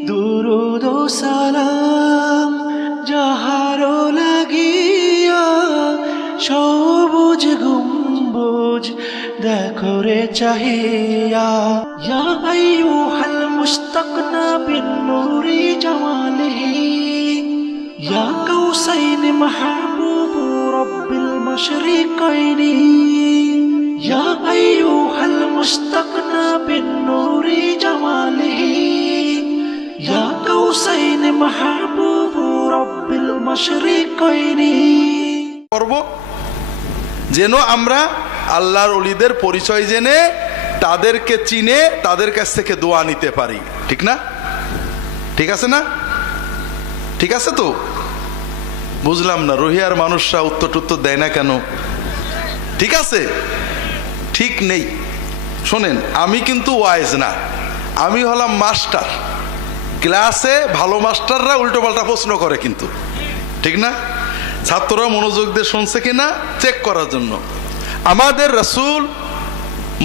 দুরুদ ও সালাম যাহারো লাগিয়া, সবুজ গম্বুজ দেখো রে চাহিয়া। ইয়া আইয়ুহাল মুস্তাকনা বিন নূরি জামালিহি, ইয়া কাউসাইন মাহবুব রব্বিল মাশরিকাইনি। ইয়া আইয়ুহাল মুস্তাকনা বিন নূরি জামালিহি, ইয়া কাউসাইন মাহবুব রব্বিল মাশরিকাইনি। করব যেন আমরা আল্লাহর ওলিদের পরিচয় জেনে তাদেরকে চিনে তাদের কাছ থেকে দোয়া নিতে পারি। ঠিক না? ঠিক আছে না? ঠিক আছে তো? বুঝলাম না, রোহিয়ার মানুষরা উত্তর দেয় না কেন? ঠিক আছে? ঠিক নেই। শোনেন, আমি কিন্তু ওয়াইজ না, আমি হলাম মাস্টার। ক্লাসে ভালো মাস্টাররা উল্টো পাল্টা প্রশ্ন করে কিন্তু, ঠিক না? ছাত্ররা মনোযোগ দিয়ে শুনছে কিনা চেক করার জন্য। আমাদের রাসূল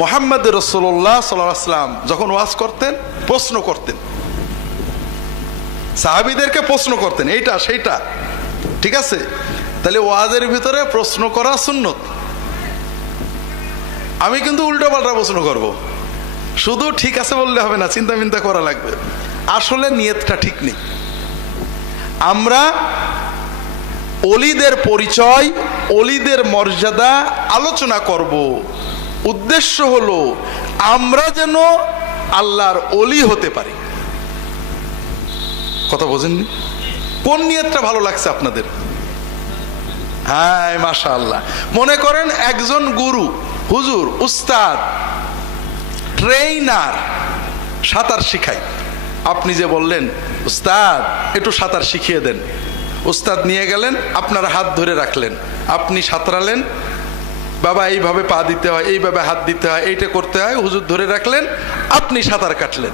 মুহাম্মদ রাসূলুল্লাহ সাল্লাল্লাহু আলাইহি ওয়াসাল্লাম যখন ওয়াজ করতেন প্রশ্ন করতেন, সাহাবীদেরকে প্রশ্ন করতেন এইটা সেইটা। ঠিক আছে? তাহলে ওয়াজের ভিতরে প্রশ্ন করা সুন্নত। আমি কিন্তু উল্টো পাল্টা প্রশ্ন করব, শুধু ঠিক আছে বললে হবে না, চিন্তা মিন্তা করা লাগবে। আসলে নিয়তটা ঠিক নেই। আমরা ওলিদের পরিচয়, ওলিদের মর্যাদা আলোচনা করব। উদ্দেশ্য হলো আমরা যেন আল্লাহর ওলি হতে পারি। কথা বোঝেননি? কোন নিয়তটা ভালো লাগছে আপনাদের? হ্যাঁ, মাশাআল্লাহ। মনে করেন একজন গুরু, হুজুর, উস্তাদ, ট্রেইনার সাঁতার শিখায়। আপনি যে বললেন উস্তাদ একটু সাঁতার শিখিয়ে দেন, উস্তাদ নিয়ে গেলেন, আপনার হাত ধরে রাখলেন, আপনি সাঁতরালেন, বাবা এইভাবে পা দিতে হয়, এইভাবে হাত দিতে হয়, এইটা করতে হয়, হুজুর ধরে রাখলেন, আপনি সাঁতার কাটলেন।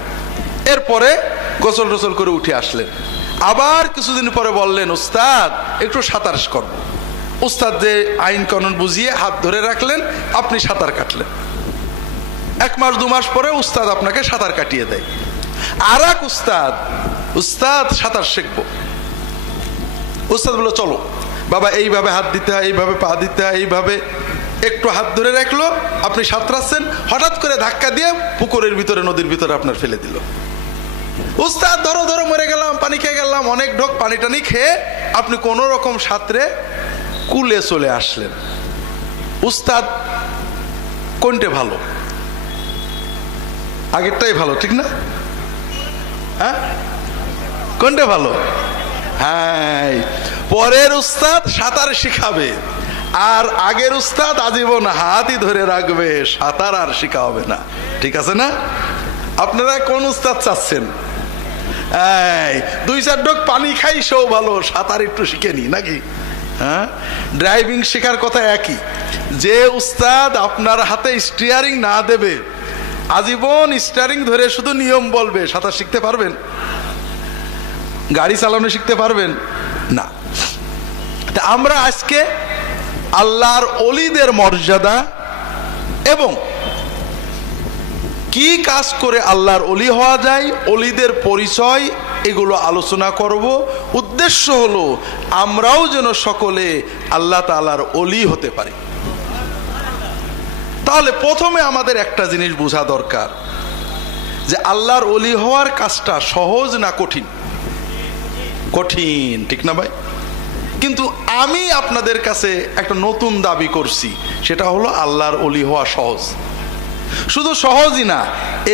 এরপরে গোসল টোসল করে উঠে আসলেন। আবার কিছুদিন পরে বললেন উস্তাদ একটু সাঁতার করব। উস্তাদ যে আইন কানুন বুঝিয়ে হাত ধরে রাখলেন, আপনি সাঁতার কাটলেন। 1 মাস 2 মাস পরে উস্তাদ আপনাকে সাঁতার কাটিয়ে দেয়। আর এক উস্তাদ সাঁতার শিখবো। উস্তাদ বলল চলো বাবা এইভাবে হাত দিতে হয়, এইভাবে পা দিতে হয়, এইভাবে। একটু হাত ধরে রাখলো, আপনি সাঁতরাচ্ছেন, হঠাৎ করে ধাক্কা দিয়ে পুকুরের ভিতরে, নদীর ভিতরে আপনার ফেলে দিল। উস্তাদ ধরো ধরো, মরে গেলাম, পানি খেয়ে গেলাম, অনেক ঢোক পানি টানি খেয়ে আপনি কোন রকম সাঁতরে কুলে চলে আসলেন। উস্তাদ কোনটা ভালো? আগেরটাই ভালো, ঠিক না? হ্যাঁ, কোনটা ভালো? হ্যাঁ, পরের উস্তাদ সাঁতার শিখাবে, আর আগের উস্তাদ আজীবন হাতই ধরে রাখবে, সাঁতার আর শিখা হবে না। ঠিক আছে না? আপনারা কোন উস্তাদ চাচ্ছেন? 2-4 ঢোক পানি খাই সেও ভালো, সাঁতার একটু শিখে নি নাকি? হ্যাঁ, ড্রাইভিং শেখার কথা একই। যে উস্তাদ আপনার হাতে স্টিয়ারিং না দেবে, আজীবন স্টিয়ারিং ধরে শুধু নিয়ম বলবে, সাঁতার শিখতে পারবেন? গাড়ি চালানো শিখতে পারবেন না। তা আমরা আজকে আল্লাহর ওলিদের মর্যাদা এবং কি কাজ করে আল্লাহর ওলি হওয়া যায়, ওলিদের পরিচয়, এগুলো আলোচনা করব। উদ্দেশ্য হলো আমরাও যেন সকলে আল্লাহ তাআলার ওলি হতে পারি। তাহলে প্রথমে আমাদের একটা জিনিস বোঝা দরকার যে আল্লাহর ওলি হওয়ার কাজটা সহজ না কঠিন? কঠিন, ঠিক না ভাই? কিন্তু আমি আপনাদের কাছে একটা নতুন দাবি করছি, সেটা হলো আল্লাহর ওলি হওয়া সহজ। শুধু সহজই না,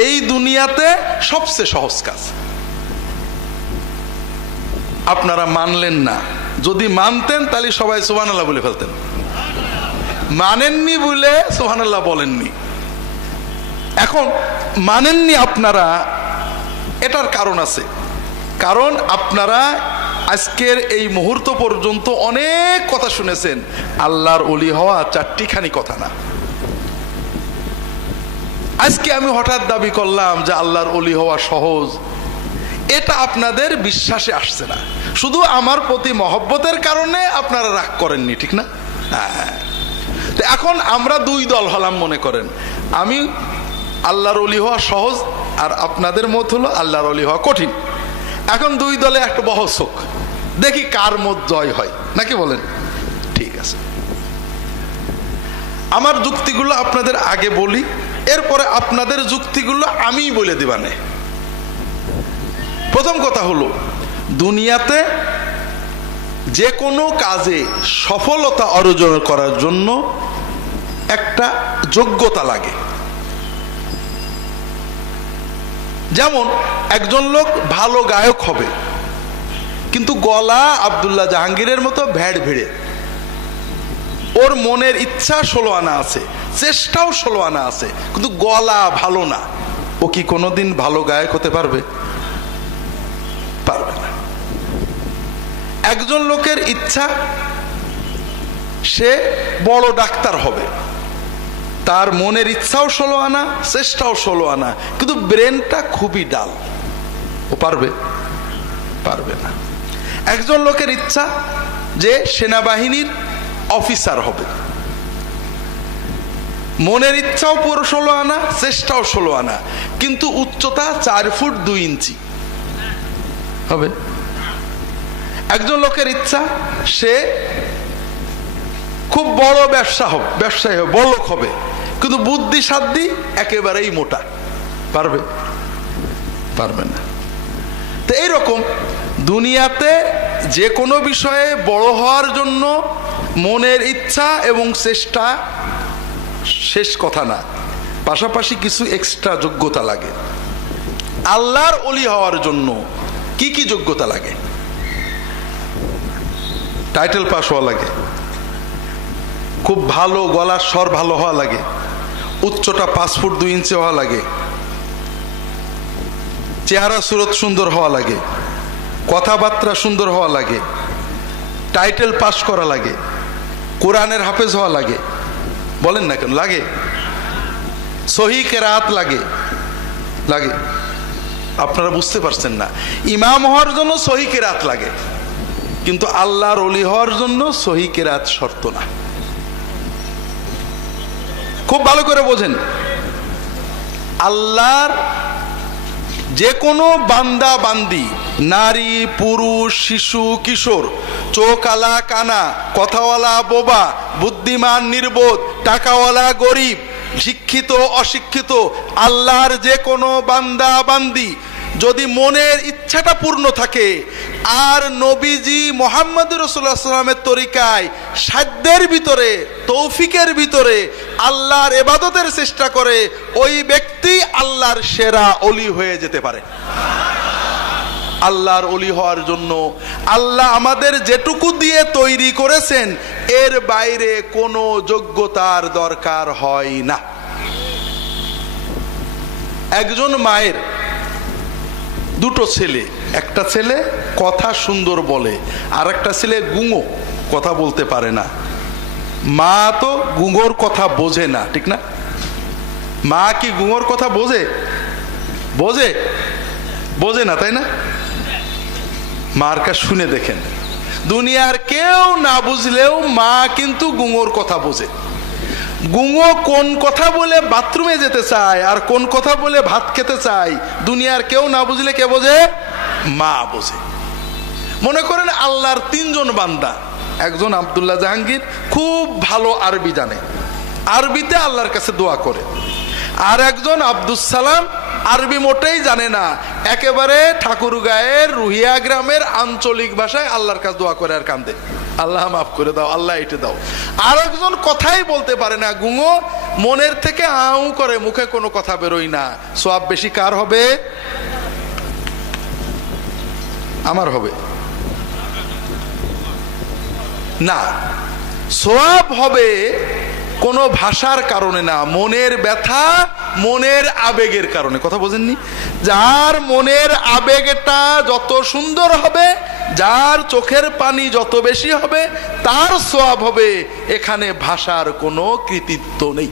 এই দুনিয়াতে সবচেয়ে সহজ কাজ। আপনারা মানলেন না, যদি মানতেন তাহলে সবাই সুবহানাল্লাহ বলে ফেলতেন। মানেননি বলে সুবহানাল্লাহ বলেননি। এখন মানেননি আপনারা, এটার কারণ আছে। কারণ আপনারা আজকের এই মুহূর্ত পর্যন্ত অনেক কথা শুনেছেন। আল্লাহর ওলি হওয়া 4টিখানি কথা না। আজকে আমি হঠাৎ দাবি করলাম যে আল্লাহর ওলি হওয়া সহজ, এটা আপনাদের বিশ্বাসে আসছে না। শুধু আমার প্রতি মহব্বতের কারণে আপনারা রাগ করেননি, ঠিক না? তো এখন আমরা 2 দল হলাম। মনে করেন আমি আল্লাহর ওলি হওয়া সহজ, আর আপনাদের মত হলো আল্লাহর ওলি হওয়া কঠিন। এখন দুই দলে একটা বহস হোক, দেখি কার মত জয় হয়, নাকি বলেন? ঠিক আছে, আমার যুক্তিগুলো আপনাদের আগে বলি, এরপরে আপনাদের যুক্তিগুলো আমিই বলে দিবানে। প্রথম কথা হলো, দুনিয়াতে যে কোনো কাজে সফলতা অর্জন করার জন্য একটা যোগ্যতা লাগে। যেমন একজন লোক ভালো গায়ক হবে, কিন্তু গলা আব্দুল্লাহ জাহাঙ্গীরের মতো ভ্যাড় ভিড়ে, ওর মনের ইচ্ছা 16 আনা আছে, চেষ্টাও 16 আনা আছে, কিন্তু গলা ভালো না, ও কি কোনোদিন ভালো গায়ক হতে পারবে? পারবে না। একজন লোকের ইচ্ছা সে বড় ডাক্তার হবে, তার মনের ইচ্ছাও 16 আনা, চেষ্টাও 16 আনা, কিন্তু ব্রেনটা খুবই ডাল, ও পারবে? পারবে না। একজন লোকের ইচ্ছা যে সেনাবাহিনীর অফিসার হবে, মনের ইচ্ছাও পুরো 16 আনা, চেষ্টাও 16 আনা, কিন্তু উচ্চতা 4 ফুট 2 ইঞ্চি হবে। একজন লোকের ইচ্ছা সে খুব বড় ব্যবসায়ী হবে, বড় লোক হবে, কিন্তু বুদ্ধি সাধ্যি একেবারেই মোটা, পারবে? পারবে না। তো এইরকম দুনিয়াতে যে কোনো বিষয়ে বড় হওয়ার জন্য মনের ইচ্ছা এবং চেষ্টা শেষ কথা না, পাশাপাশি কিছু এক্সট্রা যোগ্যতা লাগে। আল্লাহর ওলি হওয়ার জন্য কি কি যোগ্যতা লাগে? টাইটেল পাস হওয়া লাগে, খুব ভালো গলার স্বর ভালো হওয়া লাগে, উচ্চতা 5 ফুট 2 ইঞ্চি হওয়া লাগে, চেহারা সুরত সুন্দর হওয়া লাগে, কথাবার্তা সুন্দর হওয়া লাগে, টাইটেল পাস করা লাগে, কোরআনের হাফেজ হওয়া লাগে। বলেন না কেন লাগে? সহি কেরাত লাগে, লাগে। আপনারা বুঝতে পারছেন না, ইমাম হওয়ার জন্য সহি কেরাত লাগে, কিন্তু আল্লাহর ওলি হওয়ার জন্য সহি কেরাত শর্ত না। খুব ভালো করে বোঝেন, আল্লাহর যে কোনো বান্দা বান্দি, নারী পুরুষ শিশু কিশোর, চোখওয়ালা কানা, কথাওয়ালা বোবা, বুদ্ধিমান নির্বোধ, টাকাওয়ালা গরিব, শিক্ষিত অশিক্ষিত, আল্লাহর যে কোনো বান্দা বান্দি যদি মনের ইচ্ছাটা পূর্ণ থাকে আর নবীজি মুহাম্মদ রাসূলুল্লাহ সাল্লাল্লাহু আলাইহি ওয়াসাল্লামের তরিকায় সাধ্যের ভিতরে, তৌফিকের ভিতরে আল্লাহর ইবাদতের চেষ্টা করে, ওই ব্যক্তি আল্লাহর সেরা ওলি হয়ে যেতে পারে। আল্লাহর ওলি হওয়ার জন্য আল্লাহ আমাদের যেটুকু দিয়ে তৈরি করেছেন এর বাইরে কোনো যোগ্যতার দরকার হয় না। একজন মায়ের দুটো ছেলে, একটা ছেলে কথা সুন্দর বলে, আর একটা ছেলে গুঙো, কথা বলতে পারে না। মা তো গুঙোর কথা বোঝে না, ঠিক না? মা কি গুঙোর কথা বোঝে? বোঝে? বোঝে না, তাই না? মার কাছে শুনে দেখেন, দুনিয়ার কেউ না বুঝলেও মা কিন্তু গুঙোর কথা বোঝে। গুঙো কোন কথা বলে বাথরুমে যেতে চায় আর কোন কথা বলে ভাত খেতে চায়, দুনিয়ার কেউ না বুঝলে কে বোঝে? মা বোঝে। মনে করেন আল্লাহর 3 জন বান্দা, একজন আব্দুল্লাহ জাহাঙ্গীর খুব ভালো আরবি জানে, আরবিতে আল্লাহর কাছে দোয়া করে, আর একজন আব্দুস সালাম আরবি মোটেই জানে না, একেবারে ঠাকুরগাঁয়ের রুহিয়া গ্রামের আঞ্চলিক ভাষায় আল্লাহর কাছে দোয়া করে আর কান্দে, আল্লাহ মাফ করে দাও, আল্লাহ এটা দাও। আর একজন কথাই বলতে পারে না, গুঙো, মনের থেকে আউ করে, মুখে কোনো কথা বেরোয় না। সওয়াব বেশি কার হবে? আমার হবে না। সওয়াব হবে কোনো ভাষার কারণে না, মনের ব্যথা, মনের আবেগের কারণে। কথা বোঝেননি? যার মনের আবেগটা যত সুন্দর হবে, যার চোখের পানি যত বেশি হবে, তার সওয়াব হবে। এখানে ভাষার কোনো কৃতিত্ব নেই।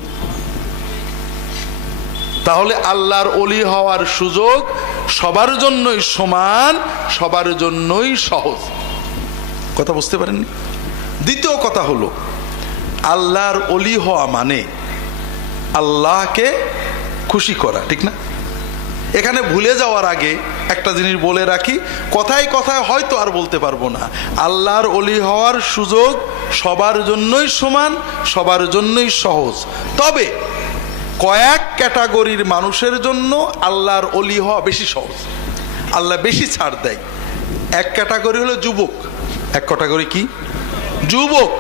তাহলে আল্লাহর ওলি হওয়ার সুযোগ সবার জন্যই সমান, সবার জন্যই সহজ। কথা বুঝতে পারেননি? দ্বিতীয় কথা হলো, আল্লাহর ওলি হওয়া মানে আল্লাহকে খুশি করা, ঠিক না? এখানে ভুলে যাওয়ার আগে একটা জিনিস বলে রাখি, কথায় কথায় হয়তো আর বলতে পারবো না, আল্লাহর ওলি হওয়ার সুযোগ সবার জন্যই সমান, সবার জন্যই সহজ। তবে কয়েক ক্যাটাগরির মানুষের জন্য আল্লাহর ওলি হওয়া বেশি সহজ, আল্লাহ বেশি ছাড় দেয়। এক ক্যাটাগরি হলো যুবক। এক ক্যাটাগরি কি? যুবক।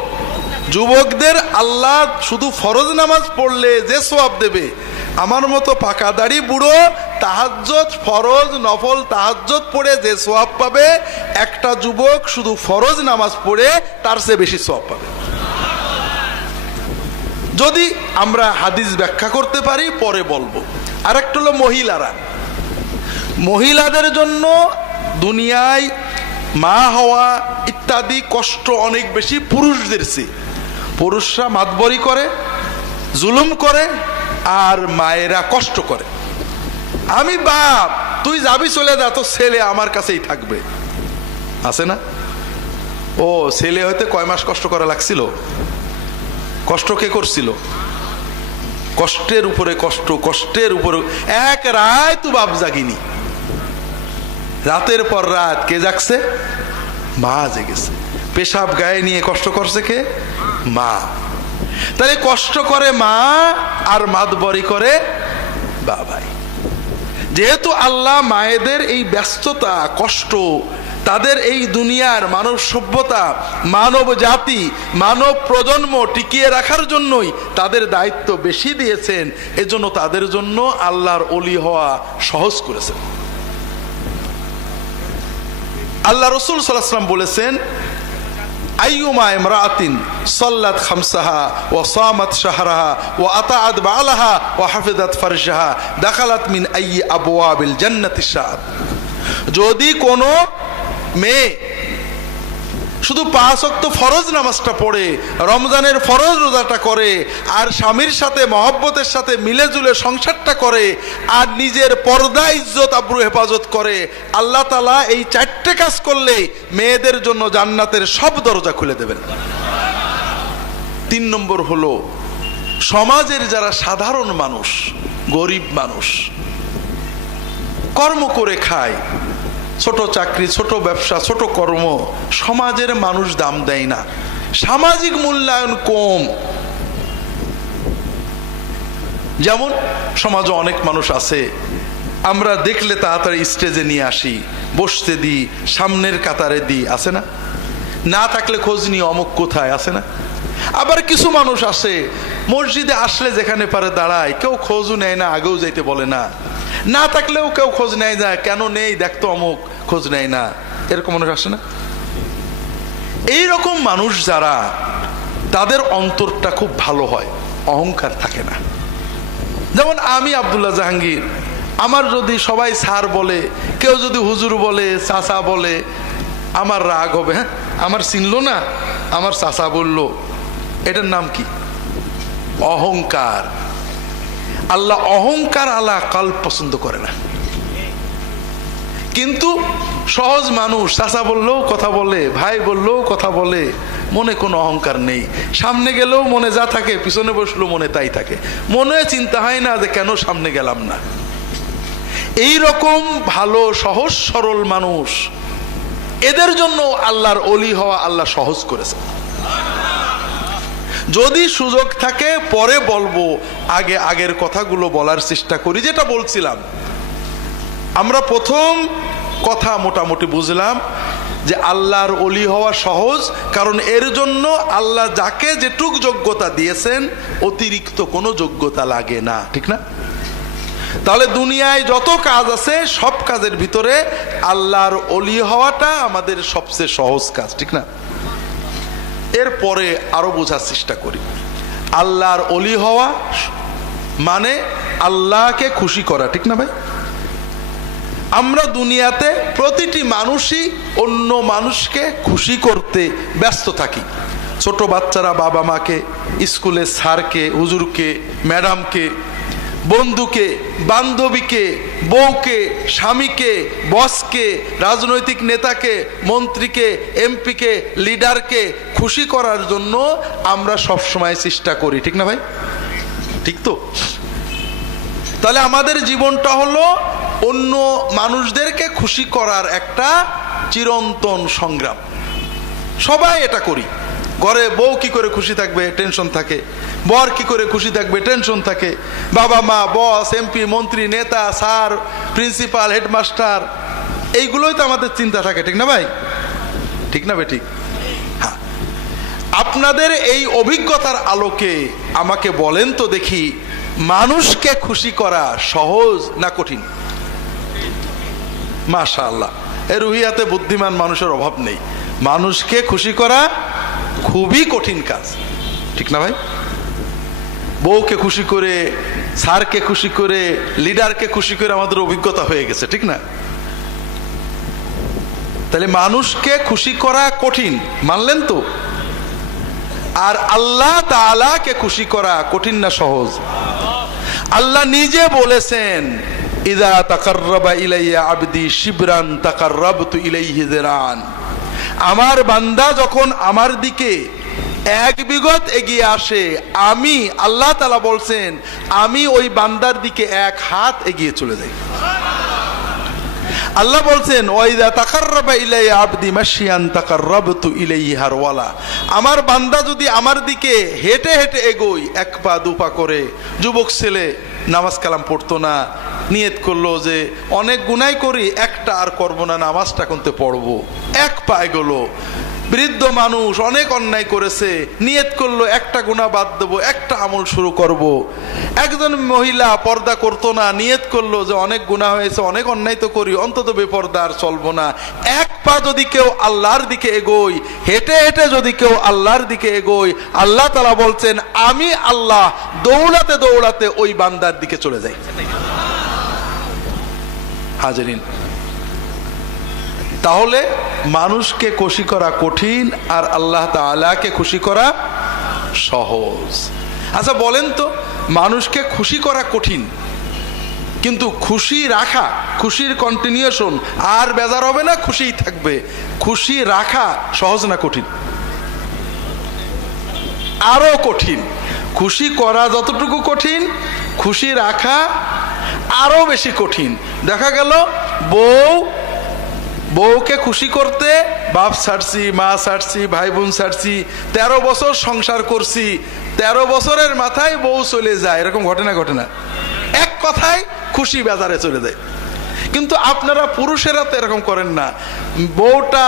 যুবকদের আল্লাহ শুধু ফরজ নামাজ পড়লে যে সওয়াব দেবে, আমার মতো পাকা দাড়ি বুড়ো তাহাজ্জুদ ফরজ নফল তাহাজ্জুদ পড়ে যে সওয়াব পাবে, একটা যুবক শুধু ফরজ নামাজ পড়ে তার চেয়ে বেশি সওয়াব পাবে। যদি আমরা হাদিস ব্যাখ্যা করতে পারি পরে বলবো। আর একটা হলো মহিলারা। মহিলাদের জন্য দুনিয়ায় মা হওয়া ইত্যাদি কষ্ট অনেক বেশি পুরুষদের চেয়ে। পুরুষরা মাতবরি করে, জুলুম করে, আর মায়েরা কষ্ট করে। আমি বাপ, তুই যাবি চলে যা, তো ছেলে আমার কাছেই থাকবে, আছে না? ও ছেলে হইতে কয় মাস কষ্ট করা লাগছিল? কষ্ট কে করছিল? কষ্টের উপরে কষ্ট, কষ্টের উপরে এক রাত তো বাপ জাগিনি, রাতের পর রাত কে জাগছে? মা জেগেছে। পেশাব গায়ে নিয়ে কষ্ট করছে কে? মা। তাহলে কষ্ট করে মা আর মাতবরি করে বাবাই। যেহেতু আল্লাহ মায়েদের এই ব্যস্ততা, কষ্ট, তাদের এই দুনিয়ার মানব সভ্যতা, মানব জাতি, মানব প্রজন্ম টিকিয়ে রাখার জন্যই তাদের দায়িত্ব বেশি দিয়েছেন, এজন্য তাদের জন্য আল্লাহর ওলি হওয়া সহজ করেছেন। আল্লাহ রাসূল সাল্লাল্লাহু আলাইহি ওয়াসাল্লাম বলেছেন, আইয়ুমা ইমরাআতিন সাল্লাত খামসাহা ওয়া সামাত শাহরাহা ওয়া আতাআত বালাহা ওয়া হাফিজাত ফারজাহা দাখালাত মিন আইয়ি আবওয়াবিল জান্নাতি শাআত। যদি কোনো মেয়ে শুধু 5 ওয়াক্ত ফরজ নামাজটা পড়ে, রমজানের ফরজ রোজাটা করে, আর স্বামীর সাথে মহব্বতের সাথে মিলে জুলে সংসারটা করে, আর নিজের পর্দা ইজ্জত আবরু হেফাজত করে, আল্লাহ তাআলা এই 4টে কাজ করলে মেয়েদের জন্য জান্নাতের সব দরজা খুলে দেবেন। 3 নম্বর হলো সমাজের যারা সাধারণ মানুষ, গরিব মানুষ, কর্ম করে খায়, ছোট চাকরি, ছোট ব্যবসা, ছোট কর্ম, সমাজের মানুষ দাম দেয় না, সামাজিক মূল্যায়ন কম। যেমন সমাজে অনেক মানুষ আছে, আমরা দেখলে তাড়াতাড়ি স্টেজে নিয়ে আসি, বসতে দিই, সামনের কাতারে দিই, আছে না? না থাকলে খোঁজ নিয়ে অমুক কোথায়, আছে না? আবার কিছু মানুষ আসে, মসজিদে আসলে যেখানে পারে দাঁড়ায়, কেউ খোঁজও নেয় না, আগেও যাইতে বলে না, না থাকলেও কেউ খোঁজ নেয় না, কেন নেই দেখতো অমুক, খোঁজ নেয় না, এরকম মানুষ আসে না? এইরকম মানুষ যারা, তাদের অন্তরটা খুব ভালো হয়, অহংকার থাকে না। যেমন আমি আব্দুল্লাহ জাহাঙ্গীর, আমার যদি সবাই স্যার বলে, কেউ যদি হুজুর বলে, চাচা বলে, আমার রাগ হবে। হ্যাঁ, আমার চিনলো না, আমার চাচা বললো, এটার নাম কি? অহংকার। আল্লাহ অহংকার আলা কাল পছন্দ করে না। কিন্তু সহজ মানুষ, চাচা বললেও কথা বলে, ভাই বললেও কথা বলে, মনে কোনো অহংকার নেই। সামনে গেলেও মনে যা থাকে, পিছনে বসলেও মনে তাই থাকে, মনে চিন্তা হয় না যে কেন সামনে গেলাম না। এই রকম ভালো সহজ সরল মানুষ, এদের জন্য আল্লাহর ওলি হওয়া আল্লাহ সহজ করেছে। যদি সুযোগ থাকে পরে বলবো, আগে আগের কথাগুলো বলার চেষ্টা করি। যেটা বলছিলাম, আমরা প্রথম কথা মোটামুটি বুঝলাম যে আল্লাহর ওলি হওয়া সহজ, কারণ এর জন্য আল্লাহ যাকে যেটুক যোগ্যতা দিয়েছেন অতিরিক্ত কোনো যোগ্যতা লাগে না, ঠিক না? তাহলে দুনিয়ায় যত কাজ আছে সব কাজের ভিতরে আল্লাহর ওলি হওয়াটা আমাদের সবচেয়ে সহজ কাজ, ঠিক না? এরপরে আরো বোঝার চেষ্টা করি। আল্লাহর ওলি হওয়া মানে আল্লাহকে খুশি করা, ঠিক না ভাই? আমরা দুনিয়াতে প্রতিটি মানুষই অন্য মানুষকে খুশি করতে ব্যস্ত থাকি। ছোট বাচ্চারা বাবা মাকে, স্কুলে স্যারকে, হুজুরকে, ম্যাডামকে, বন্ধুকে, বান্ধবীকে, বউকে, স্বামীকে, বসকে, রাজনৈতিক নেতাকে, মন্ত্রীকে, এমপিকে, লিডারকে খুশি করার জন্য আমরা সব সময় চেষ্টা করি, ঠিক না ভাই? ঠিক তো? তাহলে আমাদের জীবনটা হলো অন্য মানুষদেরকে খুশি করার একটা চিরন্তন সংগ্রাম। সবাই এটা করি। ঘরে বউ কি করে খুশি থাকবে, টেনশন থাকে। বর কি করে খুশি থাকবে, টেনশন থাকে। বাবা মা, বস, এমপি, মন্ত্রী, নেতা, স্যার, প্রিন্সিপাল, হেডমাস্টার, এইগুলোই তো আমাদের চিন্তা থাকে, ঠিক না ভাই? ঠিক না ভাই? ঠিক। হ্যাঁ, আপনাদের এই অভিজ্ঞতার আলোকে আমাকে বলেন তো দেখি, মানুষকে খুশি করা সহজ না কঠিন? মাশাআল্লাহ, এর রুহিয়াতে বুদ্ধিমান মানুষের অভাব নেই। মানুষকে খুশি করা খুবই কঠিন কাজ, ঠিক না ভাই? বউকে খুশি করে, স্যারকে খুশি করে, লিডারকে খুশি করে আমাদের অভিজ্ঞতা হয়ে গেছে, ঠিক না? তাহলে মানুষকে খুশি করা কঠিন, মানলেন তো? আর আল্লাহ তাআলাকে খুশি করা কঠিন না সহজ? আল্লাহ নিজে বলেছেন, ইযা তাকাররাবা ইলাইয়া আবদি শিবরান তাকাররাবতু ইলাইহি যিরান। আমার বান্দা যখন আমার দিকে এক বিগত এগিয়ে আসে, আমি আল্লাহ তাআলা বলছেন আমি ওই বান্দার দিকে এক হাত এগিয়ে চলে যাই। আল্লাহ বলছেন, ওয়াইদা তাকাররাবা ইলাইয়া আবদি মাশিয়ান তাকাররাবতু ইলাইহি হারওয়ালা। আমার বান্দা যদি আমার দিকে হেঁটে হেঁটে এগোয়, এক পা দু পা করে। যুবক ছেলে নামাজ কালাম পড়তো না, নিয়ত করলো যে অনেক গুনাহ করি, একটা আর করবো না, নামাজটা কোনতে পড়বো, এক পা এগোলো। বৃদ্ধ মানুষ অনেক অন্যায় করেছে, নিয়ত করলো একটা গুনাহ বাদ দেবো, একটা আমল শুরু করব। একজন মহিলা পর্দা করতো না, নিয়ত করলো যে অনেক গুনাহ হয়েছে, অনেক অন্যায় তো করি, অন্তত বেপর্দা আর চলবো না। এক পা যদি কেউ আল্লাহর দিকে এগোয়, হেঁটে হেঁটে যদি কেউ আল্লাহর দিকে এগোয়, আল্লাহ তাআলা বলছেন আমি আল্লাহ দৌড়াতে দৌড়াতে ওই বান্দার দিকে চলে যাই। হাজরিন, তাহলে মানুষকে খুশি করা কঠিন আর আল্লাহ তাআলাকে খুশি করা সহজ। আচ্ছা বলেন তো, মানুষকে খুশি করা কঠিন, কিন্তু খুশি রাখা, খুশির কন্টিনিউশন, আর বেজার হবে না, খুশিই থাকবে, খুশি রাখা সহজ না কঠিন? আরো কঠিন। খুশি করা যতটুকু কঠিন, খুশি রাখা আরো বেশি কঠিন। দেখা গেল বউকে খুশি করতে বাপ ছাড়ছি, মা ছাড়ছি, ভাই বোন ছাড়ছি, 13 বছর সংসার করছি, 13 বছরের মাথায় বউ চলে যায়, এরকম ঘটনা ঘটে না? এক কথায় খুশি বাজারে চলে যায়। কিন্তু আপনারা পুরুষেরা তো এরকম করেন না। বউটা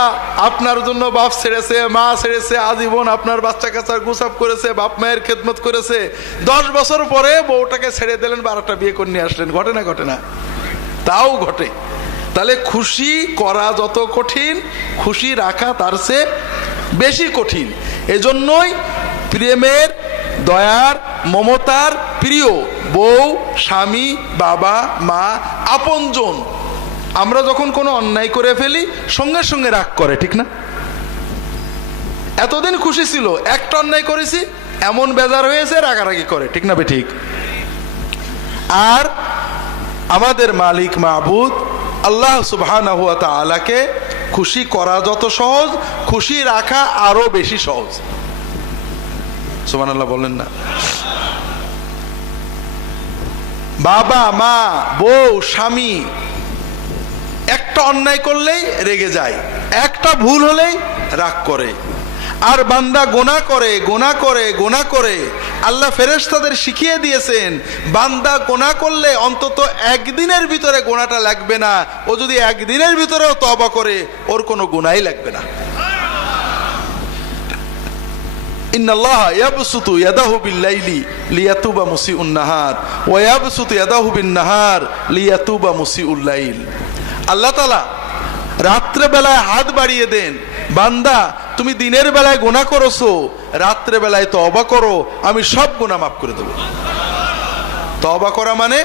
আপনার জন্য বাপ ছেড়েছে, মা ছেড়েছে, আজীবন আপনার বাচ্চা কাচ্চার গুছাপ করেছে, বাপ মায়ের খেদমত করেছে, 10 বছর পরে বউটাকে ছেড়ে দিলেন, 12টা বিয়ে করে নিয়ে আসলেন, ঘটে না? ঘটে না? তাও ঘটে। তাহলে খুশি করা যত কঠিন, খুশি রাখা তার চেয়ে বেশি কঠিন। এজন্যই প্রেমের, দয়ার, মমতার প্রিয় বউ, স্বামী, বাবা, মা, আপনজন, আমরা যখন কোনো অন্যায় করে ফেলি সঙ্গে সঙ্গে রাগ করে, ঠিক না? এতদিন খুশি ছিল, একটা অন্যায় করেছি এমন বেজার হয়েছে, রাগারাগি করে, ঠিক না বে ঠিক? আর আমাদের মালিক মাবুদ আল্লাহ সুবহানাহু ওয়া তাআলাকে খুশি করা যত সহজ, খুশি রাখা আরো বেশি সহজ। সুবহানাল্লাহ বললেন না? বাবা মা, বউ, স্বামী একটা অন্যায় করলেই রেগে যায়, একটা ভুল হলেই রাগ করে। আর বান্দা গুনাহ করে, গুনাহ করে, গুনাহ করে। আল্লাহ ফেরেশতাদের শিখিয়ে দিয়েছেন, বান্দা গুনাহ করলে অন্তত একদিনের ভিতরে গুনাহটা লাগবে না, ও যদি একদিনের ভিতরেও তওবা করে ওর কোনো গুনাহই লাগবে না। ইন্নাল্লাহা ইয়াবসুতু ইয়াদাহু বিল-লাইলি লিয়াতুবা মুসিউন নাহার ওয়া ইয়াবসুতু ইয়াদাহু বিন-নাহার লিয়াতুবা মুসিউল লাইল। আল্লাহ তাআলা রাত্রে বেলায় হাত বাড়িয়ে দেন, বান্দা তুমি দিনের বেলায় গুনাহ করেছো, রাত্রে বেলায় তওবা করো, আমি সব গুনাহ মাফ করে দেব। তওবা করা মানে,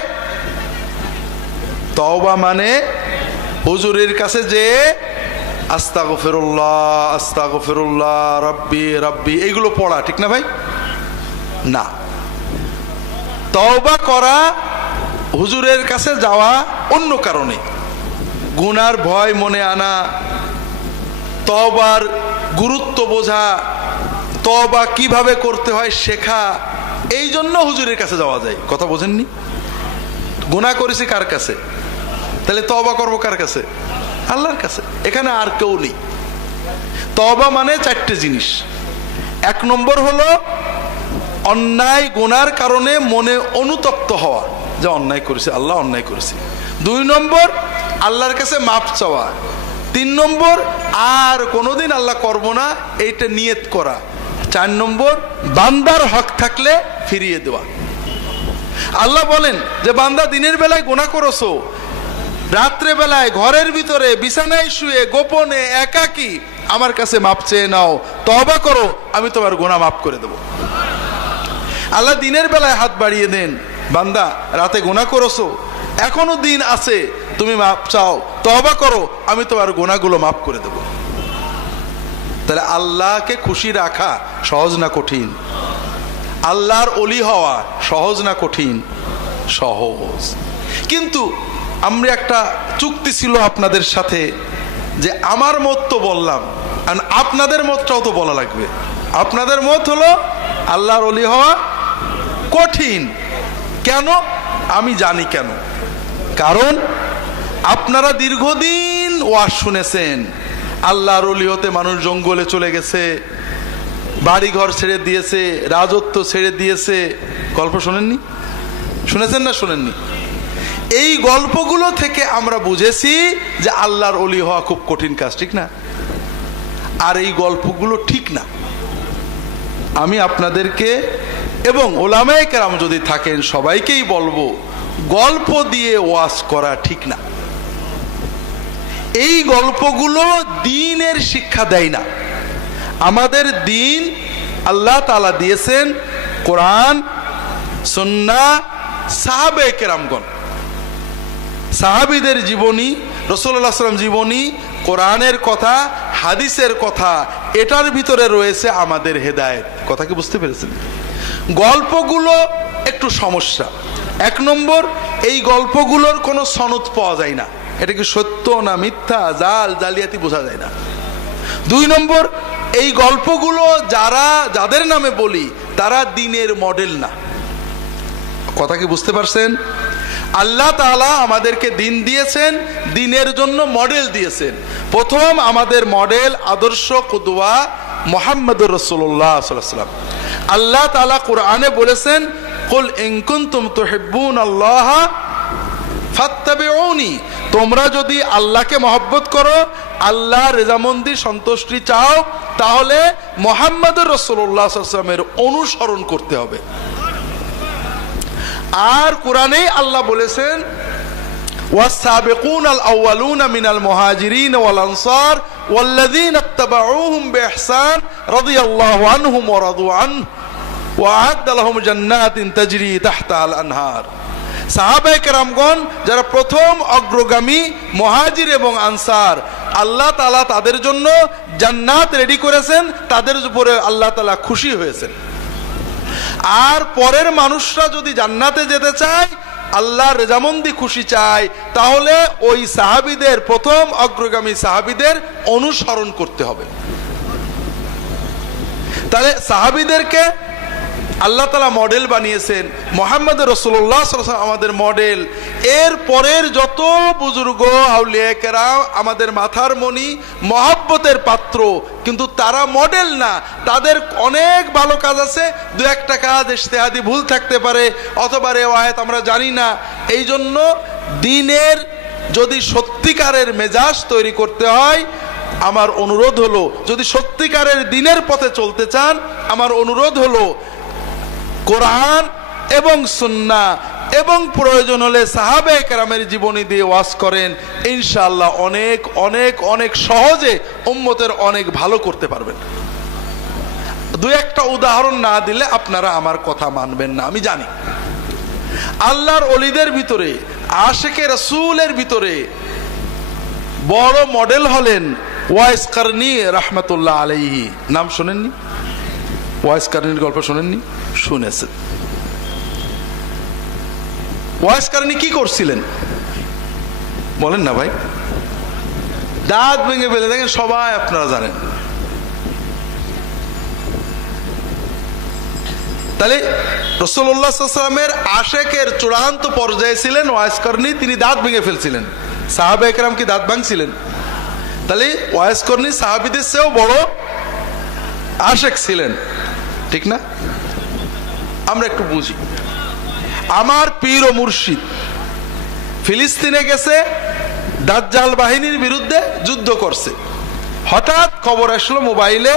তওবা মানে হুজুরের কাছে যে আস্তাগফিরুল্লাহ আস্তাগফিরুল্লাহ রাব্বি রাব্বি এইগুলো পড়া, ঠিক না ভাই? না, তওবা করা হুজুরের কাছে যাওয়া অন্য কারণে, গুনার ভয় মনে আনা, তওবার গুরুত্ব বোঝা, তওবা কিভাবে করতে হয় শেখা, এই জন্য হুজুরের কাছে যাওয়া যায়। কথা বোঝেননি? গুনাহ করেছি কার কাছে? তাহলে তওবা করবো কার কাছে? আল্লাহর কাছে। এখানে আর কেউ নেই। তওবা মানে 4টে জিনিস। 1 নম্বর হলো অন্যায় গুনার কারণে মনে অনুতপ্ত হওয়া, যে অন্যায় করেছে, আল্লাহ অন্যায় করেছে। 2 নম্বর আল্লাহর কাছে মাপ চাওয়া। 3 নম্বর আর কোনোদিন আল্লাহ করব না, এইটা নিয়ত করা। 4 নম্বর বান্দার হক থাকলে ফিরিয়ে দেওয়া। আল্লাহ বলেন যে বান্দা দিনের বেলায় গুনাহ করেছো, রাত্রে বেলায় ঘরের ভিতরে বিছানায় শুয়ে গোপনে একাকী আমার কাছে মাপ চেয়ে নাও, তওবা করো, আমি তোমার গুনাহ মাফ করে দেব। আল্লাহ দিনের বেলায় হাত বাড়িয়ে দেন, বান্দা রাতে গুনাহ করেছো, এখনো দিন আছে, তুমি মাপ চাও, তওবা করো, আমি তোমার গুনাহগুলো মাফ করে দেব। তাহলে আল্লাহকে খুশি রাখা সহজ না কঠিন? আল্লাহর ওলি হওয়া সহজ না কঠিন? সহজ। কিন্তু আমরা একটা চুক্তি ছিল আপনাদের সাথে, যে আমার মত তো বললাম, আর আপনাদের মতটাও তো বলা লাগবে। আপনাদের মত হলো আল্লাহর ওলি হওয়া কঠিন। কেন? আমি জানি কেন। কারণ আপনারা দীর্ঘদিন ওয়াজ শুনেছেন, আল্লাহর ওলি হতে মানুষ জঙ্গলে চলে গেছে, বাড়িঘর ছেড়ে দিয়েছে, রাজত্ব ছেড়ে দিয়েছে। গল্প শোনেননি? শুনেছেন না শোনেননি? এই গল্পগুলো থেকে আমরা বুঝেছি যে আল্লাহর ওলি হওয়া খুব কঠিন কাজ, ঠিক না? আর এই গল্পগুলো ঠিক না। আমি আপনাদেরকে এবং ওলামায়ে কেরাম যদি থাকেন সবাইকেই বলবো, গল্প দিয়ে ওয়াজ করা ঠিক না। এই গল্পগুলো দ্বীনের শিক্ষা দেয় না। আমাদের দ্বীন আল্লাহ তাআলা দিয়েছেন কোরআন, সুন্নাহ, সাহাবায়ে কেরামগণ, সাহাবীদের জীবনী, রাসূলুল্লাহ সাল্লাল্লাহু আলাইহি ওয়াসাল্লাম জীবনী, কোরআনের কথা, হাদিসের কথা, এটার ভিতরে রয়েছে আমাদের হেদায়েত। কথা কি বুঝতে পেরেছেন? গল্পগুলো একটু সমস্যা। 1 নম্বর, এই গল্পগুলোর কোনো সনদ পাওয়া যায় না, এটা কি সত্য না মিথ্যা, জাল জালিয়াতি বোঝা যায় না। 2 নম্বর, এই গল্পগুলো যাদের নামে বলি তারা দ্বীনের মডেল না। কথা কি বুঝতে পারছেন? আল্লাহ তাআলা আমাদেরকে দ্বীন দিয়েছেন, দ্বীনের জন্য মডেল দিয়েছেন। প্রথম আমাদের মডেল, আদর্শ, কুদওয়া মুহাম্মদুর রাসূলুল্লাহ সাল্লাল্লাহু আলাইহি ওয়াসাল্লাম। আল্লাহ তাআলা কোরআনে বলেছেন, কুল ইন কুনতুম তুহিব্বুনাল্লাহ ফাত্তাবিউনি, তোমরা যদি আল্লাহকে মহব্বত করো, আল্লাহর রেজামন্দি সন্তুষ্টি চাও, তাহলে মুহাম্মদুর রাসূলুল্লাহ সাল্লাল্লাহু আলাইহি ওয়াসাল্লামের অনুসরণ করতে হবে। আর কোরআনেই আল্লাহ বলেছেন, ওয়াস-সাবিকুনাল আউয়ালুনা মিনাল মুহাজিরিন ওয়াল আনসার ওয়াল্লাযীনা ইত্তাবাউহুম বিইহসান রাদিয়াল্লাহু আনহুম ওয়া রাদু আনহু ওয়া আ'আদ্দা লাহুম জান্নাতিন তাজরি তাহতাহাল আনহার। সাহাবায়ে কেরামগণ যারা প্রথম অগ্রগামী মুহাজির এবং আনসার, আল্লাহ তাআলা তাদের জন্য জান্নাত রেডি করেছেন, তাদের উপরে আল্লাহ তাআলা খুশি হয়েছেন। আর পরের মানুষরা যদি জান্নাতে যেতে চায়, আল্লাহর রেজামন্দি খুশি চায়, তাহলে ওই সাহাবীদের, প্রথম অগ্রগামী সাহাবীদের অনুসরণ করতে হবে। তাহলে সাহাবীদেরকে আল্লাহ তাআলা মডেল বানিয়েছেন, মুহাম্মদ রাসূলুল্লাহ সাল্লাল্লাহু আলাইহি ওয়াসাল্লাম আমাদের মডেল। এর পরের যত বুজুর্গ আউলিয়া কেরাম আমাদের মাথার মণি, মহব্বতের পাত্র, কিন্তু তারা মডেল না। তাদের অনেক ভালো কাজ আছে, 2-1টা কাজ ইজতিহাদি ভুল থাকতে পারে, অথবা রিওয়ায়াত আমরা জানি না। এই জন্য দ্বীনের যদি সত্যিকারের মেজাজ তৈরি করতে হয়, আমার অনুরোধ হলো, যদি সত্যিকারের দ্বীনের পথে চলতে চান, আমার অনুরোধ হলো কোরআন এবং সুন্নাহ এবং প্রয়োজন হলে সাহাবায়ে কেরামের জীবনী দিয়ে ওয়াজ করেন, ইনশাআল্লাহ অনেক অনেক অনেক সহজে উম্মতের অনেক ভালো করতে পারবেন। 2-1টা উদাহরণ না দিলে আপনারা আমার কথা মানবেন না, আমি জানি। আল্লাহর ওলিদের ভিতরে, আশিকে রাসূলের ভিতরে বড় মডেল হলেন ওয়াইস কারনী রাহমাতুল্লাহ আলাইহি। নাম শুনেননি? ওয়াইস কারনীর গল্প শুনেননি? শুনেছেন। ওয়াইস কারনী কি করছিলেন বলেন না ভাই? দাঁত ভেঙে ফেলে, দেখেন সবাই আপনারা জানেন। তাহলে রাসূলুল্লাহ সাল্লাল্লাহু আলাইহি ওয়াসাল্লামের আশিকের চূড়ান্ত পর্যায়ে ছিলেন ওয়াইস কারনী, তিনি দাঁত ভেঙে ফেলছিলেন। সাহাবা একরাম কি দাঁত ভাঙছিলেন? তাহলে ওয়াইস করনি সাহাবীদের চেয়েও বড় আশেক ছিলেন, ঠিক না? আমরা একটু বুঝি। আমার পীর ও মুর্শিদ ফিলিস্তিনে গেছে, দাজ্জাল বাহিনীর বিরুদ্ধে যুদ্ধ করছে। হঠাৎ খবর আসলো মোবাইলে,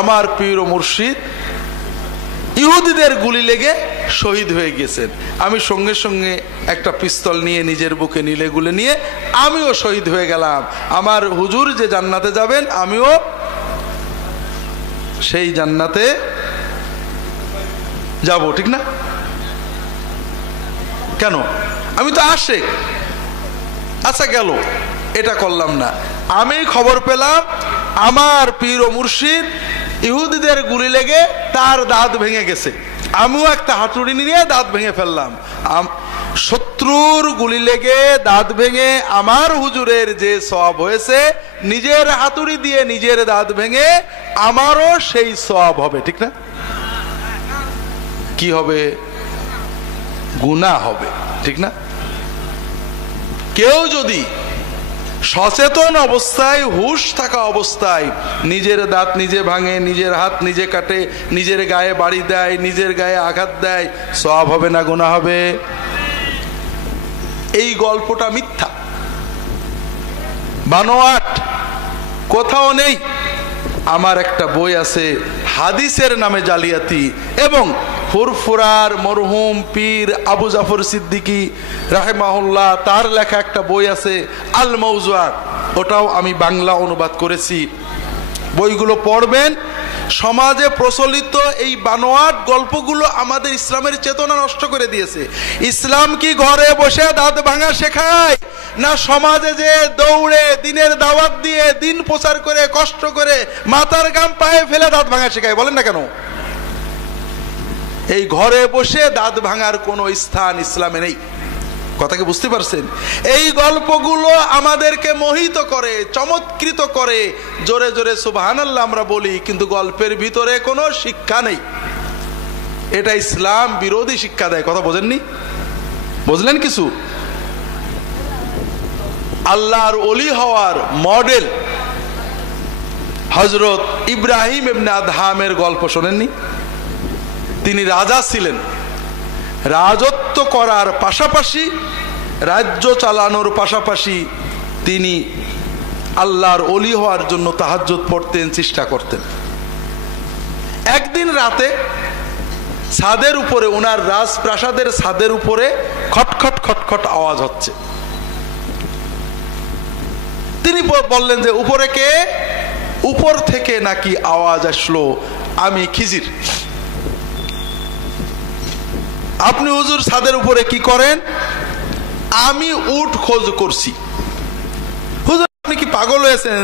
আমার পীর ও মুর্শিদ ইহুদিদের গুলি লেগে শহীদ হয়ে গেছেন। আমি সঙ্গে সঙ্গে একটা পিস্তল নিয়ে নিজের বুকে নিলে গুলে নিয়ে আমিও শহীদ হয়ে গেলাম। আমার হুজুর যে জান্নাতে যাবেন, আমিও সেই জান্নাতে যাব, ঠিক না? কেন? আমি তো আশেক। আচ্ছা গেল, এটা করলাম না। আমি খবর পেলাম আমার পীর ও মুর্শিদ ইহুদিদের গুলি লেগে তার দাঁত ভেঙে গেছে। আমিও একটা হাতুড়ি নিয়ে দাঁত ভেঙে ফেললাম। শত্রুর গুলি লেগে দাঁত ভেঙে আমার হুজুরের যে সওয়াব হয়েছে, নিজের হাতুড়ি দিয়ে নিজের দাঁত ভেঙে আমারও সেই সওয়াব হবে, ঠিক না? কি হবে? গুনাহ হবে, ঠিক না? কেউ যদি সচেতন অবস্থায়, হুশ থাকা অবস্থায় নিজের দাঁত নিজে ভাঙে, নিজের হাত নিজে কাটে, নিজের গায়ে বাড়ি দেয়, নিজের গায়ে আঘাত দেয়, সওয়াব হবে না গুনাহ হবে? এই গল্পটা মিথ্যা, বানোয়াট, কোথাও নেই। আমার একটা বই আছে হাদিসের নামে জালিয়াতি, এবং ফুরফুরার মরহুম পীর আবু জাফর সিদ্দিকী রাহিমাহুল্লাহ তার লেখা একটা বই আছে আল মাউজুআত, ওটাও আমি বাংলা অনুবাদ করেছি। বইগুলো পড়বেন। সমাজে প্রচলিত এই বানোয়াট গল্পগুলো আমাদের ইসলামের চেতনা নষ্ট করে দিয়েছে। ইসলাম কি ঘরে বসে দাঁত ভাঙা শেখায়, না সমাজে যে দৌড়ে দিনের দাওয়াত দিয়ে দিন প্রচার করে কষ্ট করে মাথার ঘাম পায়ে ফেলে দাঁত ভাঙা শেখায়? বলেন না কেন? এই ঘরে বসে দাঁত ভাঙার কোনো স্থান ইসলামে নেই। কথা কি বুঝতে পারছেন? এই গল্পগুলো আমাদেরকে মোহিত করে, চমৎকৃত করে, জোরে জোরে সুবহানাল্লাহ আমরা বলি, কিন্তু গল্পের ভিতরে কোনো শিক্ষা নেই। এটা ইসলাম বিরোধী শিক্ষা দেয়। কথা বোঝেননি? বুঝলেন কিছু? আল্লাহর ওলি হওয়ার মডেল হযরত ইব্রাহিম ইবনে আদহামের গল্প শোনেননি? তিনি রাজা ছিলেন, রাজত্ব করার পাশাপাশি, রাজ্য চালানোর পাশাপাশি তিনি আল্লাহর ওলি হওয়ার জন্য তাহাজ্জুদ পড়তেন, চেষ্টা করতেন। একদিন রাতে ছাদের উপরে, ওনার রাজপ্রাসাদের ছাদের উপরে খটখট খটখট আওয়াজ হচ্ছে। তিনি বললেন যে উপরে কে? উপর থেকে নাকি আওয়াজ আসলো, আমি খিজির। আপনি হুজুর ছাদের উপরে কি করেন? আমি উট খোঁজ করছি। হুজুর আপনি কি পাগল হয়েছেন?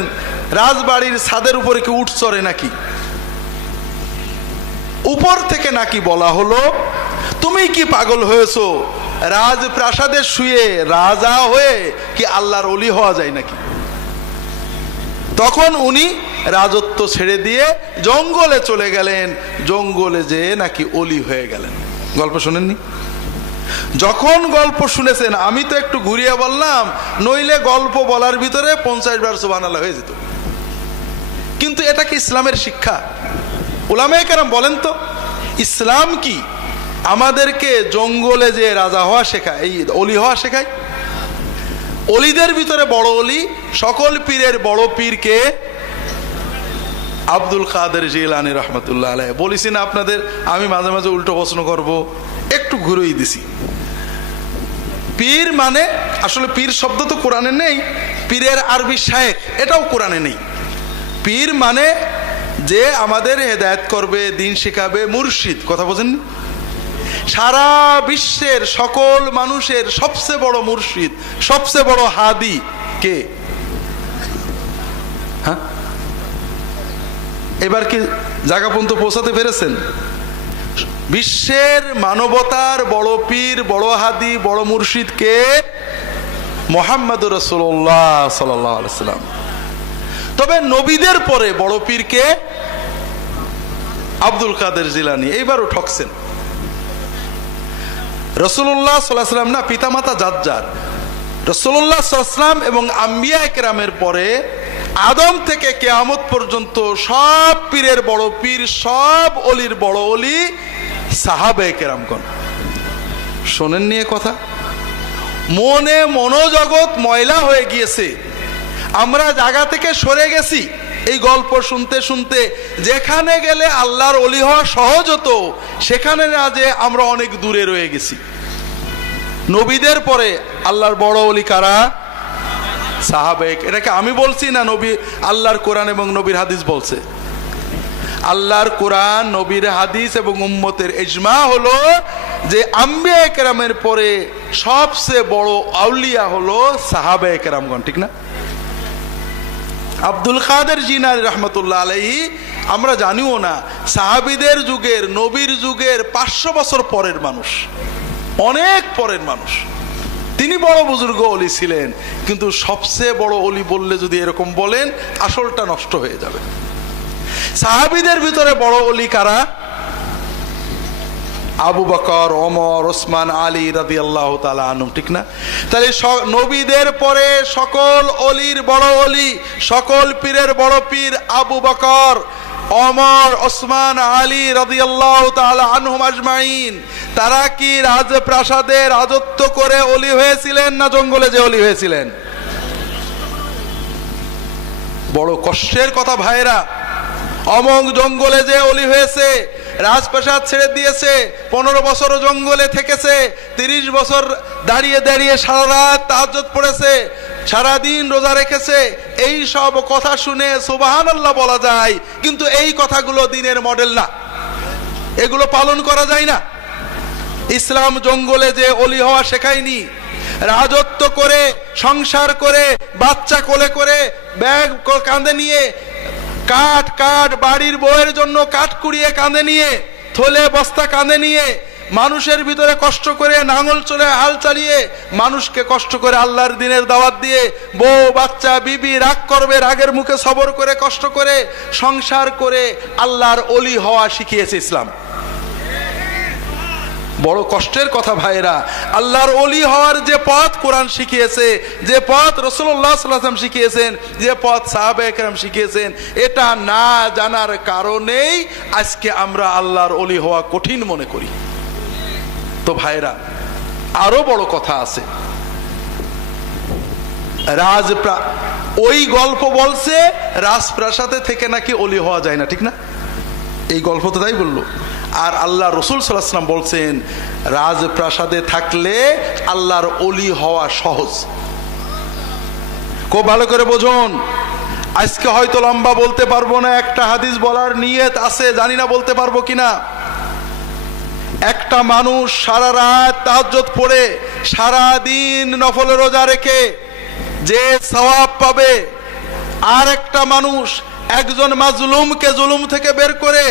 রাজবাড়ির ছাদের উপরে কি উট চড়ে নাকি? উপর থেকে নাকি বলা হলো, তুমি কি পাগল হয়েছো? রাজপ্রাসাদে শুয়ে রাজা হয়ে কি আল্লাহর ওলি হওয়া যায় নাকি? তখন উনি রাজত্ব ছেড়ে দিয়ে জঙ্গলে চলে গেলেন, জঙ্গলে যেয়ে নাকি ওলি হয়ে গেলেন। গল্প শুনেননি? যখন গল্প শুনেছেন, আমি তো একটু ঘুরিয়ে বললাম, নইলে গল্প বলার ভিতরে 50 বার সুবহানাল্লাহ হয়ে যেত। কিন্তু এটা কি ইসলামের শিক্ষা? উলামায়ে কেরাম বলেন তো, ইসলাম কি আমাদেরকে জঙ্গলে যে রাজা হওয়া শেখায়, এই ওলি হওয়া শেখায়? অলিদের ভিতরে বড় অলি, সকল পীরের বড় পীর কে? আব্দুল কাদের জিলানী রহমতুল্লাহ আলাইহি। বলেছি না আপনাদের, আমি মাঝে মাঝে উল্টো প্রশ্ন করব, একটু ঘুরেই দিছি। পীর মানে, আসলে পীর শব্দ তো কোরআনে নেই, পীরের আরবি শায়েখ, এটাও কোরআনে নেই। পীর মানে যে আমাদের হেদায়েত করবে, দিন শেখাবে, মুর্শিদ। কথা বোঝেননি? সারা বিশ্বের সকল মানুষের সবচেয়ে বড় মুর্শিদ, সবচেয়ে বড় হাদি কে? হ্যাঁ, এবার কি জায়গা পর্যন্ত পৌঁছাতে পেরেছেন? বিশ্বের মানবতার বড় পীর, বড় হাদি, বড় মুর্শিদ কে? মুহাম্মদুর রাসূলুল্লাহ সাল্লাল্লাহু আলাইহি ওয়াসাল্লাম। তবে নবীদের পরে বড় পীর কে? আব্দুল কাদের জিলানী। এইবারও ঠকছেন। রাসূলুল্লাহ সাল্লাল্লাহু আলাইহি ওয়াসাল্লাম না, পিতামাতা যার যার, রাসূলুল্লাহ সাল্লাল্লাহু আলাইহি ওয়াসাল্লাম এবং আম্বিয়া কেরামের পরে আদম থেকে কিয়ামত পর্যন্ত সব পীরের বড় পীর, সব অলির বড় অলি সাহাবায়ে কেরামগণ। শোনেন নিয়ে কথা, মনোজগৎ ময়লা হয়ে গিয়েছে, আমরা জায়গা থেকে সরে গেছি এই গল্প শুনতে শুনতে। যেখানে গেলে আল্লাহর অলি হওয়া সহজ হতো, সেখানে না যে আমরা অনেক দূরে রয়ে গেছি। নবীদের পরে আল্লাহর বড় অলি কারা? সাহাবায়ে। এটাকে আমি বলছি না, নবী, আল্লাহর কোরআন এবং নবীর হাদিস বলছে। আল্লাহর কোরআন, নবীর হাদিস এবং উম্মতের ইজমা হলো যে আম্বিয়া কেরামের পরে সবচেয়ে বড় আউলিয়া হলো সাহাবায়ে কেরামগণ, ঠিক না? আব্দুল কাদের জিলানী রহমতুল্লাহ আলাইহি, আমরা জানিও না, সাহাবীদের যুগের, নবীর যুগের 500 বছর পরের মানুষ, অনেক পরের মানুষ। তিনি বড় বুজুর্গ অলি ছিলেন, কিন্তু সবচেয়ে বড় অলি বললে যদি এরকম বলেন, আসলটা নষ্ট হয়ে যাবে। সাহাবীদের ভিতরে বড় অলি কারা? আবু বকর, ওমর, ওসমান, আলী রাদিয়াল্লাহু তাআলা আনহুম, ঠিক না? তাহলে নবীদের পরে সকল অলির বড় অলি, সকল পীরের বড় পীর আবু বকর, ওমর, ওসমান, আলী রাদিয়াল্লাহু তাআলা আনহুম আজমাইন। তারা কি রাজপ্রাসাদে রাজত্ব করে অলি হয়েছিলেন, না জঙ্গলে যে অলি হয়েছিলেন? বড় কষ্টের কথা ভাইরা। অমং জঙ্গলে যে অলি হয়েছে, রাজপ্রাসাদ ছেড়ে দিয়েছে, 15 বছর জঙ্গলে থেকেছে, 30 বছর দাঁড়িয়ে দাঁড়িয়ে সারা রাত তাহাজ্জুদ পড়েছে, সারাদিন রোজা রেখেছে। এই সব কথা শুনে সুবহানাল্লাহ বলা যায়, কিন্তু এই কথাগুলো দিনের মডেল না, এগুলো পালন করা যায় না। ইসলাম জঙ্গলে যে অলি হওয়া শেখায়নি। রাজত্ব করে, সংসার করে, বাচ্চা কোলে করে, ব্যাগ কাঁধে নিয়ে, কাঠ বাড়ির বউয়ের জন্য কাঠ কুড়িয়ে কাঁধে নিয়ে, থলে বস্তা কাঁধে নিয়ে, মানুষের ভিতরে কষ্ট করে নাঙল চলে হাল চালিয়ে, মানুষকে কষ্ট করে আল্লাহর দিনের দাওয়াত দিয়ে, বউ বাচ্চা বিবি রাগ করবে, রাগের মুখে সবর করে কষ্ট করে সংসার করে আল্লাহর অলি হওয়া শিখিয়েছে ইসলাম। বড় কষ্টের কথা ভাইরা। আল্লাহর অলি হওয়ার যে পথ কোরআন শিখিয়েছে, যে পথ রাসূলুল্লাহ সাল্লাল্লাহু আলাইহি ওয়াসাল্লাম শিখিয়েছেন, যে পথ সাহাবায়ে কেরাম শিখিয়েছেন, এটা না জানার কারণেই আজকে আমরা আল্লাহর অলি হওয়া কঠিন মনে করি। তো ভাইরা, আরো বড় কথা আছে। ওই গল্প বলছে রাজপ্রাসাদে থেকে নাকি অলি হওয়া যায় না, ঠিক না? এই গল্প তো তাই বললো। আর আল্লাহ রসুল সাল্লাল্লাহু আলাইহি ওয়াসাল্লাম বলছেন রাজপ্রাসাদে থাকলে আল্লাহর অলি হওয়া সহজ। খুব ভালো করে বুঝুন। আজকে হয়তো লম্বা বলতে পারবো না, একটা হাদিস বলার নিয়ত আছে, জানি না বলতে পারবো কিনা। একটা মানুষ সারা রাত তাহাজ্জুদ পড়ে, সারা দিন নফল রোজা রেখে যে সওয়াব পাবে, আর একটা মানুষ একজন মাজলুমকে জুলুম থেকে বের করে,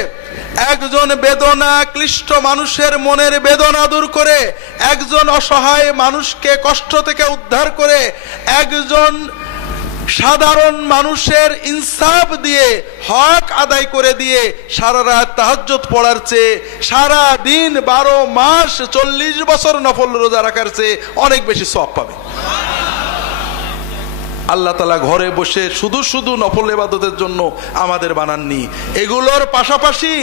একজন বেদনা ক্লিষ্ট মানুষের মনের বেদনা দূর করে, একজন অসহায় মানুষকে কষ্ট থেকে উদ্ধার করে, একজন সাধারণ মানুষের ইনসাফ দিয়ে হক আদায় করে দিয়ে সারা রাত তাহাজ্জুদ পড়ার চেয়ে সারা দিন 12 মাস 40 বছর নফল রোজা রাখার চেয়ে অনেক বেশি সওয়াব পাবে। আল্লাহ তাআলা ঘরে বসে শুধু শুধু নফল ইবাদতের জন্য আমাদের বানাননি। এগুলোর পাশাপাশি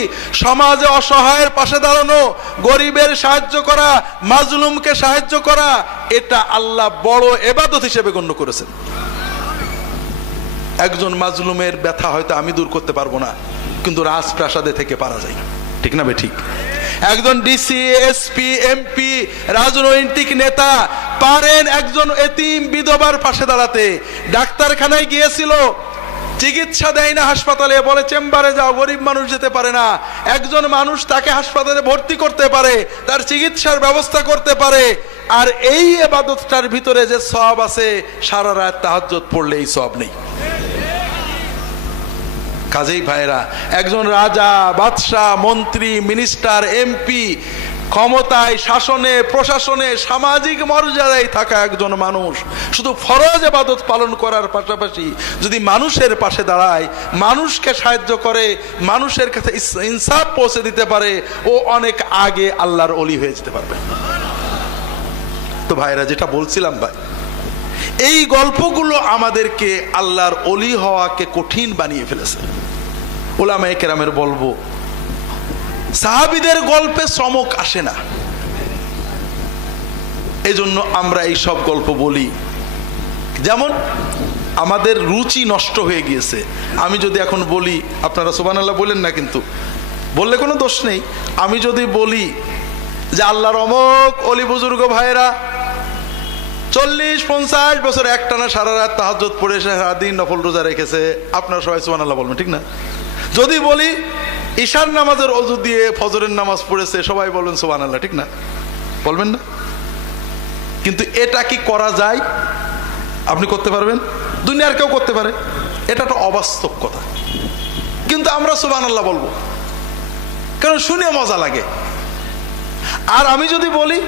সমাজে অসহায়ের পাশে দাঁড়ানো, গরিবের সাহায্য করা, মাজলুমকে সাহায্য করা, এটা আল্লাহ বড় ইবাদত হিসেবে গণ্য করেছেন। একজন মাজলুমের ব্যথা হয়তো আমি দূর করতে পারবো না, কিন্তু রাজপ্রাসাদে থেকে পারা যায়, ঠিক না বেঠিক? একজন ডিসি, এসপি, এমপি, রাজনৈতিক নেতা পারেন একজন এতিম বিধবার পাশে দাঁড়াতে। ডাক্তারখানায় গিয়েছিল, চিকিৎসা দেয় না হাসপাতালে, বলে চেম্বারে যাও, গরিব মানুষ যেতে পারে না। একজন মানুষ তাকে হাসপাতালে ভর্তি করতে পারে, তার চিকিৎসার ব্যবস্থা করতে পারে। আর এই ইবাদতটার ভিতরে যে সওয়াব আছে, সারা রাত তাহাজ্জুদ পড়লে এই সওয়াব নেই। কাজেই ভাইরা, একজন রাজা, বাদশাহ, মন্ত্রী, মিনিস্টার, এমপি, ক্ষমতায়, শাসনে, প্রশাসনে, সামাজিক মর্যাদায় থাকা একজন মানুষ শুধু ফরজ ইবাদত পালন করার পাশাপাশি যদি মানুষের পাশে দাঁড়ায়, মানুষকে সাহায্য করে, মানুষের কাছে ইনসাফ পৌঁছে দিতে পারে, ও অনেক আগে আল্লাহর ওলি হয়ে যেতে পারবে। তো ভাইরা, যেটা বলছিলাম ভাই, এই গল্পগুলো আমাদেরকে আল্লাহর ওলি হওয়াকে কঠিন বানিয়ে ফেলেছে। উলামায়ে কেরামের বলবো, সাহাবীদের গল্পে চমক আসে না, এজন্য আমরা এই সব গল্প বলি। যেমন আমাদের রুচি নষ্ট হয়ে গিয়েছে। আমি যদি এখন বলি, আপনারা সুবহানাল্লাহ বলেন না, কিন্তু বললে কোনো দোষ নেই। আমি যদি বলি যে আল্লাহর অমুক অলি বুজুর্গ ভাইরা 40-50 বছর একটানা সারা রাত তাহাজ্জুদ পড়ে সারাদিন নফল রোজা রেখেছে, আপনারা সবাই সুবহানাল্লাহ বলবেন, ঠিক না? যদি বলি ঈশার নামাজের ওযু দিয়ে ফজরের নামাজ পড়েছে, সবাই বলবেন সুবহানাল্লাহ, ঠিক না? বলবেন না? কিন্তু এটা কি করা যায়? আপনি করতে পারবেন, দুনিয়ার কেউ করতে পারে, এটা একটা অবাস্তব কথা। কিন্তু আমরা সুবহানাল্লাহ বলবো, কারণ শুনে মজা লাগে। আর আমি যদি বলি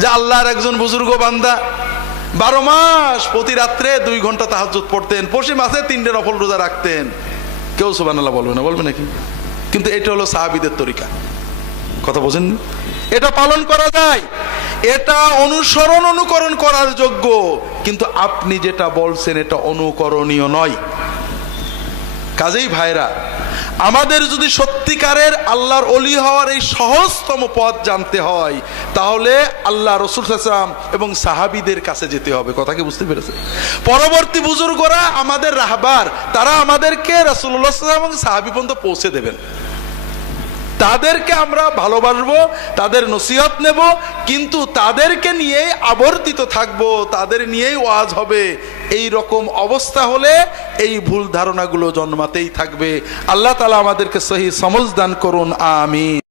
যে আল্লাহর একজন বুজুর্গ বান্দা 12 মাস প্রতি রাত্রে 2 ঘন্টা তাহাজ্জুদ পড়তেন, পশি মাসে 3টে নফল রোজা রাখতেন, কেউ সুবহানাল্লাহ বলবে না, বলবে নাকি? কিন্তু এটা হলো সাহাবীদের তরিকা, কথা বোঝেন? এটা পালন করা যায়, এটা অনুকরণ করার যোগ্য, কিন্তু আপনি যেটা বলছেন এটা অনুকরণীয় নয়। কাজেই ভাইরা, আমাদের যদি সত্যিকারের আল্লাহর ওলি হওয়ার এই সহজতম পথ জানতে হয়, তাহলে আল্লাহ রাসূল সাল্লাল্লাহু আলাইহি ওয়াসাল্লাম এবং সাহাবীদের কাছে যেতে হবে। কথা কি বুঝতে পেরেছে? পরবর্তী বুজুর্গরা আমাদের রাহবার, তারা আমাদেরকে রাসূলুল্লাহ সাল্লাল্লাহু আলাইহি ওয়াসাল্লাম এবং সাহাবী পর্যন্ত পৌঁছে দেবেন। তাদেরকে আমরা ভালোবাসবো, তাদের নসিহত নেব, কিন্তু তাদেরকে নিয়েই আবর্তিত থাকবো, তাদের নিয়েই ওয়াজ হবে। এই রকম অবস্থা হলে এই ভুল ধারণাগুলো জন্মাতেই থাকবে। আল্লাহ তাআলা আমাদেরকে সহি সমঝ দান করুন, আমিন।